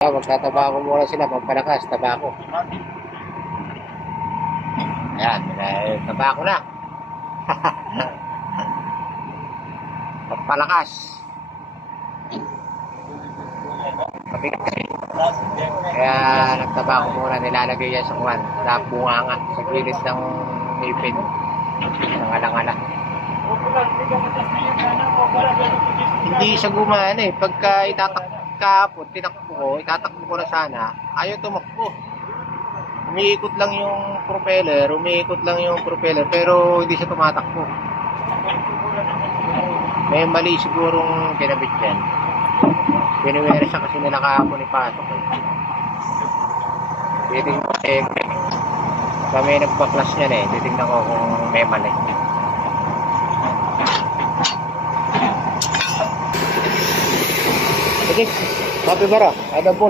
Magtataba ko muna sila, pampalakas, taba ko. Ayan, taba ko na. Pampalakas. Mabigat kasi. Kaya nagtaba ko muna, nilalagay yan sa kuwan, sa bunganga, sa gilid ng ngipin. Ng alang-ala. Hindi siya gumana eh. Pagka itatakbo, tinakbo ko, itatakbo ko na sana, ayaw tumakbo. Umiikot lang yung propeller, pero hindi siya tumatakbo. May mali sigurong kinabit yan. Pinuwera siya kasi nila kahapon ipasok eh. Titignan ko eh. Kami nagpa-class niyan eh. Titignan ko kung may mali. Sige, sabi bara, ada pun.